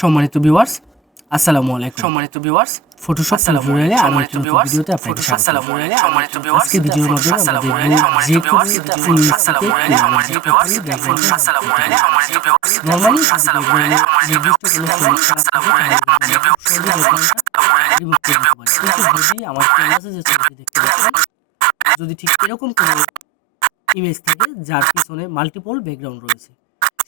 সম্মানিত ভিউয়ার্স, আসসালামু আলাইকুম। ফটোশপ টিউটোরিয়ালে আমার নতুন ভিডিওতে আপনাদের স্বাগত। আজকে ভিডিওর মাধ্যমে আমরা দেখব যে কোনো নরমালি আমার ক্যানভাসে যে ছবিটি দেখতে পাচ্ছেন, যদি ঠিক এরকম কোনো ইমেজ থাকে যার পিছনে মাল্টিপল ব্যাকগ্রাউন্ড রয়েছে,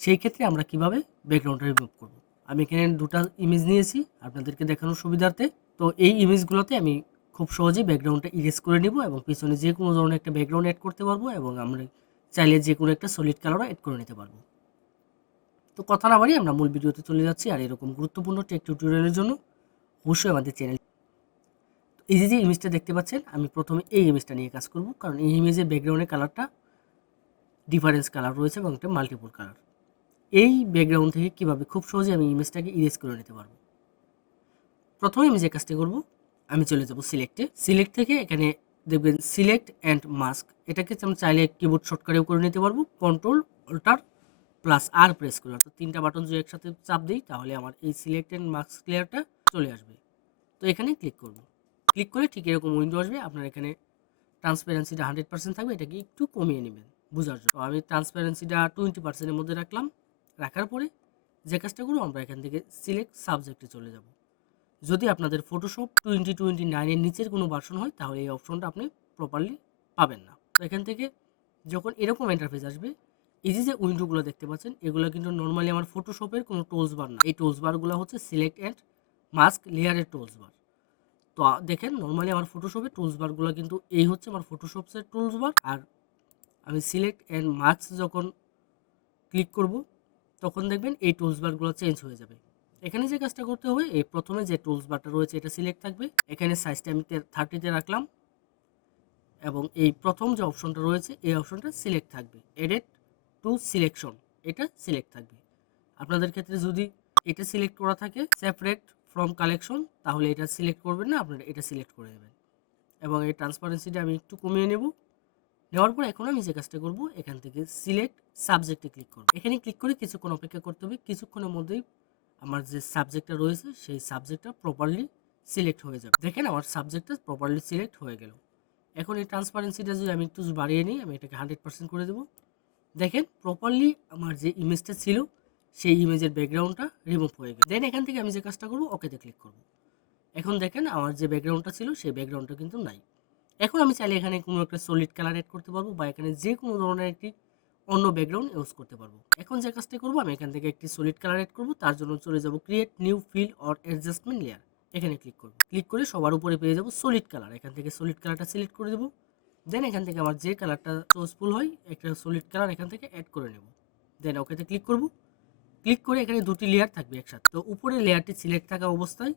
সেই ক্ষেত্রে আমরা কিভাবে ব্যাকগ্রাউন্ডটা রিমুভ করব। আমি এখানে দুটো ইমেজ নিয়েছি আপনাদেরকে দেখানোর সুবিধার্থে। তো এই ইমেজগুলোতে আমি খুব সহজেই ব্যাকগ্রাউন্ডটা ইরেজ করে নিব এবং পিছনে যে কোনো ধরনের একটা ব্যাকগ্রাউন্ড অ্যাড করতে পারবো এবং আমরা চাইলে যে কোনো একটা সলিড কালারও অ্যাড করে নিতে পারবো। তো কথা না বাড়িয়ে আমরা মূল ভিডিওতে চলে যাচ্ছি। আর এরকম গুরুত্বপূর্ণ টেক টিউটোরিয়ালের জন্য অবশ্যই আমাদের চ্যানেল। এই যে ইমেজটা দেখতে পাচ্ছেন, আমি প্রথমে এই ইমেজটা নিয়ে কাজ করব, কারণ এই ইমেজের ব্যাকগ্রাউন্ডের কালারটা ডিফারেন্স কালার রয়েছে এবং একটা মাল্টিপল কালার। এই ব্যাকগ্রাউন্ড থেকে কিভাবে খুব সহজে আমি ইমেজটাকে ইরেজ করে নিতে পারবো। প্রথমে আমি যে কাজটি করব, আমি চলে যাব সিলেক্টে। সিলেক্ট থেকে এখানে দেখবেন সিলেক্ট অ্যান্ড মাস্ক, এটাকে আমি চাইলে কিবোর্ড শর্টকাটেও করে নিতে পারবো। কন্ট্রোল অল্টার প্লাস আর প্রেস করে, অর্থাৎ তিনটা বাটন যদি একসাথে চাপ দিই তাহলে আমার এই সিলেক্ট অ্যান্ড মাস্ক লেয়ারটা চলে আসবে। তো এখানে ক্লিক করব। ক্লিক করে ঠিক এরকম উইন্ডো আসবে। আপনার এখানে ট্রান্সপারেন্সিটা 100% থাকবে, এটাকে একটু কমিয়ে নেবেন বোঝার জন্য। আমি ট্রান্সপারেন্সিটা 20%-এর মধ্যে রাখার পরে যে কাজটা করবো, আমরা এখান থেকে সিলেক্ট সাবজেক্টে চলে যাব। যদি আপনাদের ফটোশপ 2029-এর নিচের কোনো ভার্সন হয় তাহলে এই অপশনটা আপনি প্রপারলি পাবেন না। তো এখান থেকে যখন এরকম ইন্টারফেস আসবে, এই যে উইন্ডোগুলো দেখতে পাচ্ছেন, এগুলো কিন্তু নর্মালি আমার ফটোশপের কোনো টুলস বার না। এই টুলস বারগুলো হচ্ছে সিলেক্ট অ্যান্ড মাস্ক লেয়ারের টুলস বার। তো দেখেন নর্মালি আমার ফটোশপের টুলস বারগুলো কিন্তু এই হচ্ছে আমার ফটোশপের টুলস বার। আর আমি সিলেক্ট অ্যান্ড মাস্ক যখন ক্লিক করব তখন দেখবেন এই টুলস বারগুলো চেঞ্জ হয়ে যাবে। এখানে যে কাজটা করতে হবে, এই প্রথমে যে টুলস বারটা রয়েছে এটা সিলেক্ট থাকবে। এখানে সাইজটা আমি 30-তে রাখলাম এবং এই প্রথম যে অপশনটা রয়েছে এই অপশনটা সিলেক্ট থাকবে। এডিট টু সিলেকশন, এটা সিলেক্ট থাকবে। আপনাদের ক্ষেত্রে যদি এটা সিলেক্ট করা থাকে সেপারেট ফ্রম কালেকশন, তাহলে এটা সিলেক্ট করবেন না, আপনারা এটা সিলেক্ট করে দেবেন। এবং এই ট্রান্সপারেন্সিটা আমি একটু কমিয়ে নেব। নেওয়ার পর এখন আমি যে কাজটা করব, এখান থেকে সিলেক্ট সাবজেক্টে ক্লিক করব। এখানে ক্লিক করে কিছুক্ষণ অপেক্ষা করতে হবে। কিছুক্ষণের মধ্যেই আমার যে সাবজেক্টটা রয়েছে সেই সাবজেক্টটা প্রপারলি সিলেক্ট হয়ে যাবে। দেখেন আমার সাবজেক্টটা প্রপারলি সিলেক্ট হয়ে গেল। এখন এই ট্রান্সপারেন্সিটা যদি আমি একটু বাড়িয়ে নিই, আমি এটাকে 100% করে দেবো। দেখেন প্রপারলি আমার যে ইমেজটা ছিল সেই ইমেজের ব্যাকগ্রাউন্ডটা রিমুভ হয়ে গেল। দেন এখান থেকে আমি যে কাজটা করব, ওকেতে ক্লিক করব। এখন দেখেন আমার যে ব্যাকগ্রাউন্ডটা ছিল সেই ব্যাকগ্রাউন্ডটা কিন্তু নাই। এখন আমি চাইলে এখানে কোনো একটা সলিড কালার অ্যাড করতে পারবো বা এখানে যে কোনো ধরনের একটি অন্য ব্যাকগ্রাউন্ড ইউজ করতে পারবো। এখন যে কাজটা করবো, আমি এখান থেকে একটি সলিড কালার অ্যাড করবো। তার জন্য চলে যাব create new fill or adjustment layer, এখানে ক্লিক করব। ক্লিক করে সবার উপরে পেয়ে যাব সলিড কালার। এখান থেকে সলিড কালারটা সিলেক্ট করে দেবো। দেন এখান থেকে আমার যে কালারটা চয়েসফুল হয় একটা সলিড কালার এখান থেকে অ্যাড করে নেব। দেন ওকেতে ক্লিক করব। ক্লিক করে এখানে দুটি লেয়ার থাকবে একসাথে। তো উপরের লেয়ারটি সিলেক্ট থাকা অবস্থায়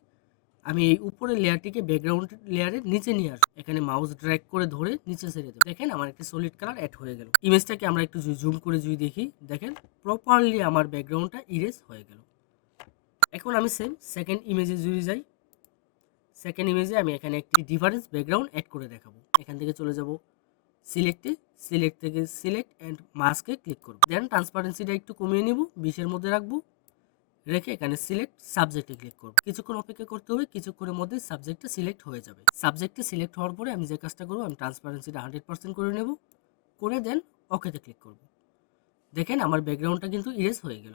আমি এই উপরের লেয়ারটিকে ব্যাকগ্রাউন্ড লেয়ারের নিচে নিয়ে আসবো। এখানে মাউস ড্র্যাগ করে ধরে নিচে ছেড়ে দেবো। দেখেন আমার একটা সলিড কালার অ্যাড হয়ে গেল। ইমেজটাকে আমরা একটু জুম করে যদি দেখি, দেখেন প্রপারলি আমার ব্যাকগ্রাউন্ডটা ইরেজ হয়ে গেল। এখন আমি সেকেন্ড ইমেজে যদি যাই, সেকেন্ড ইমেজে আমি এখানে একটি ডিফারেন্স ব্যাকগ্রাউন্ড অ্যাড করে দেখাবো। এখান থেকে চলে যাব সিলেক্টে, সিলেক্ট থেকে সিলেক্ট অ্যান্ড মাস্কে ক্লিক করব। দেন ট্রান্সপারেন্সিটা একটু কমিয়ে নেব, 20-এর মধ্যে রাখবো। রেখে এখানে সিলেক্ট সাবজেক্টে ক্লিক করব। কিছুক্ষণ অপেক্ষা করতে হবে, কিছুক্ষণের মধ্যে সাবজেক্টটা সিলেক্ট হয়ে যাবে। সাবজেক্টে সিলেক্ট হওয়ার পরে আমি যে কাজটা করবো, আমি ট্রান্সপারেন্সিটা 100% করে নেব, করে দেন ওকেতে ক্লিক করব। দেখেন আমার ব্যাকগ্রাউন্ডটা কিন্তু ইরেজ হয়ে গেল।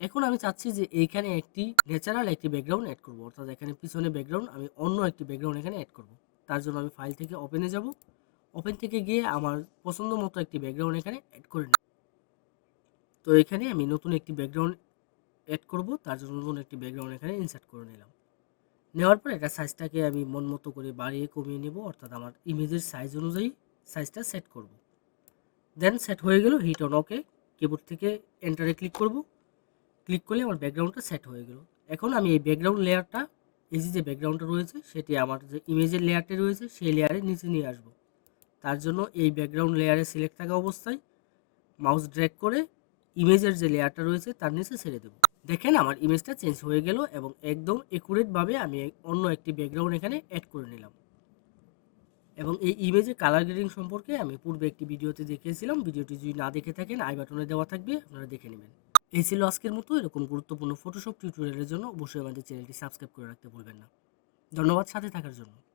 এখন আমি চাচ্ছি যে এইখানে একটি ন্যাচারাল একটি ব্যাকগ্রাউন্ড অ্যাড করব, অর্থাৎ এখানে পিছনে ব্যাকগ্রাউন্ড আমি অন্য একটি ব্যাকগ্রাউন্ড এখানে অ্যাড করব। তার জন্য আমি ফাইল থেকে ওপেনে যাব, ওপেন থেকে গিয়ে আমার পছন্দ মতো একটি ব্যাকগ্রাউন্ড এখানে অ্যাড করে নেব। তো এখানে আমি নতুন একটি ব্যাকগ্রাউন্ড অ্যাড করব, তার জন্য নতুন একটি ব্যাকগ্রাউন্ড এখানে ইনসার্ট করে নিলাম। নেওয়ার পর এটা সাইজটাকে আমি মন মতো করে বাড়িয়ে কমিয়ে নেব, অর্থাৎ আমার ইমেজের সাইজ অনুযায়ী সাইজটা সেট করব। দেন সেট হয়ে গেল, হিট অন ওকে। কিবোর্ড থেকে এন্টারে ক্লিক করব। ক্লিক করলে আমার ব্যাকগ্রাউন্ডটা সেট হয়ে গেল। এখন আমি এই ব্যাকগ্রাউন্ড লেয়ারটা, এই যে ব্যাকগ্রাউন্ডটা রয়েছে সেটি আমার যে ইমেজের লেয়ারটি রয়েছে সেই লেয়ারের নিচে নিয়ে আসব। তার জন্য এই ব্যাকগ্রাউন্ড লেয়ারে সিলেক্ট থাকা অবস্থায় মাউস ড্র্যাগ করে ইমেজের যে লেয়ারটা রয়েছে তার নিচে ছেড়ে দেব। দেখেন আমার ইমেজটা চেঞ্জ হয়ে গেল এবং একদম একুরেটভাবে আমি অন্য একটি ব্যাকগ্রাউন্ড এখানে অ্যাড করে নিলাম। এবং এই ইমেজে কালার গ্রেডিং সম্পর্কে আমি পূর্বে একটি ভিডিওতে দেখিয়েছিলাম। ভিডিওটি যদি না দেখে থাকেন আই বাটনে দেওয়া থাকবে, আপনারা দেখে নেবেন। এই ছিল আজকের মতো। এরকম গুরুত্বপূর্ণ ফটোশপ টিউটোরিয়ালের জন্য অবশ্যই আমাদের চ্যানেলটি সাবস্ক্রাইব করে রাখতে ভুলবেন না। ধন্যবাদ সাথে থাকার জন্য।